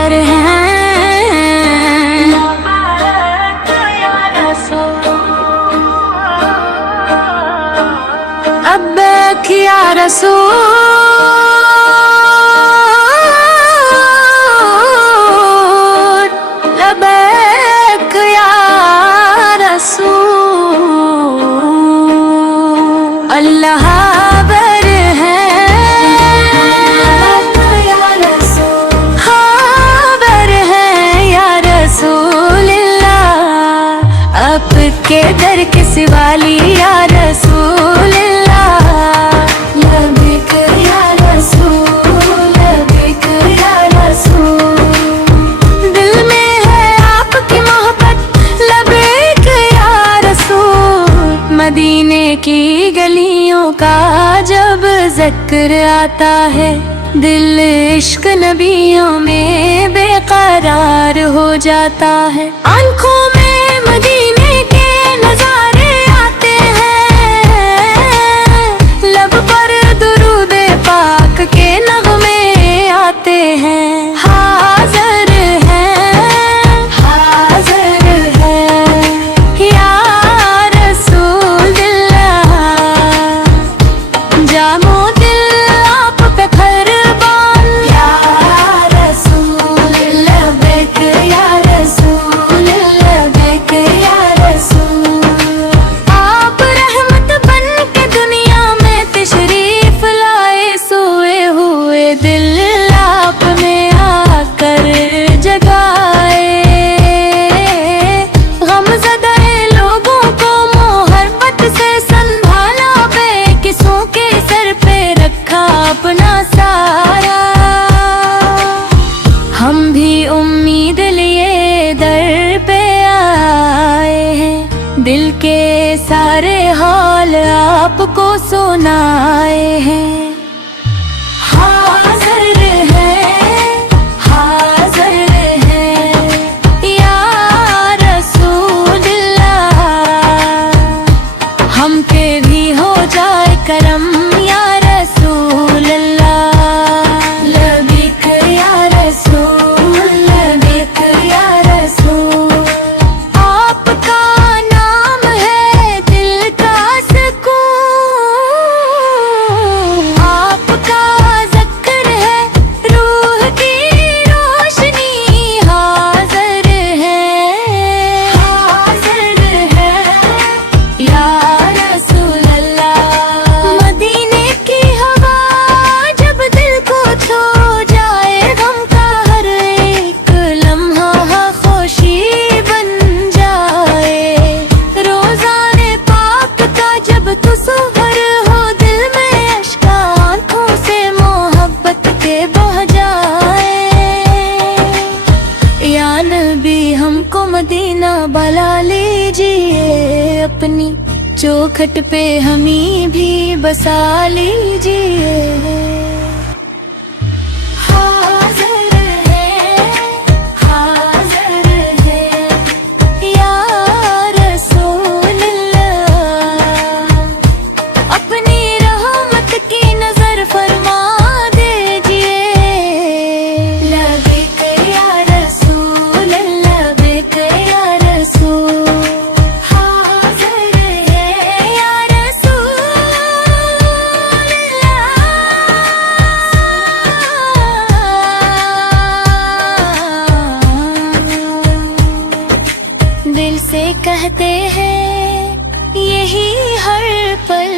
हाज़िर हैं। लब्बैक या रसूल, लब्बैक या रसूल। अल्लाह बर है, ख़बर है या रसूलल्लाह। आपके दर के सिवाली या रसूलल्लाह। लब्बैक या रसूल, लब्बैक या रसूल। दिल में है आपकी मोहब्बत, लब्बैक या रसूल। मदीने की गलियों का जब जिक्र आता है, दिल इश्क नबियों में बेकरार हो जाता है। आंखों में मदीने के नजारे आते हैं, लब पर दुरूद पाक के नगमे आते हैं। हाज़िर है या रसूलल्लाह। जामो दिल आप पे क़ुर्बान या रसूल। लब्बैक या रसूल, लब्बैक या रसूल। आप रहमत बन के दुनिया में तशरीफ लाए, सोए हुए दिल आप में आकर जगाए। गमज़दा लोगों को मोहब्बत से संभाला, बेकिसों के सर पे रखा अपना सारा। हम भी उम्मीद लिए दर पे आए हैं, दिल के सारे हाल आपको सुनाए हैं। हाज़िर है या रसूलल्लाह। हम पे भी हो जाए करम या रसूलल्लाह। लब्बैक या रसूल, लब्बैक या रसूल। आपका नाम है दिल का सुकून, आपका ज़िक्र है रूह की रोशनी। हाज़िर है या रसूलल्लाह। मदीने की हवा जब दिल को छू जाए, गम का हर एक लम्हा खुशी बन जाए। रोज़ाने पाक का जब तस्वर हो, दिल में अश्क आँखों से मोहब्बत के बह जाए। या नबी हमको मदीना बुला लीजिए, अपनी चौखट पे हमें भी बसा लीजिए। हाज़िर है या रसूलल्लाह। अपनी रहमत की नजर फरमा दीजिए। लब्बैक या रसूल, लब्बैक या रसूल। हाज़िर है या रसूलल्लाह। दिल से कहते हैं यही हर पल।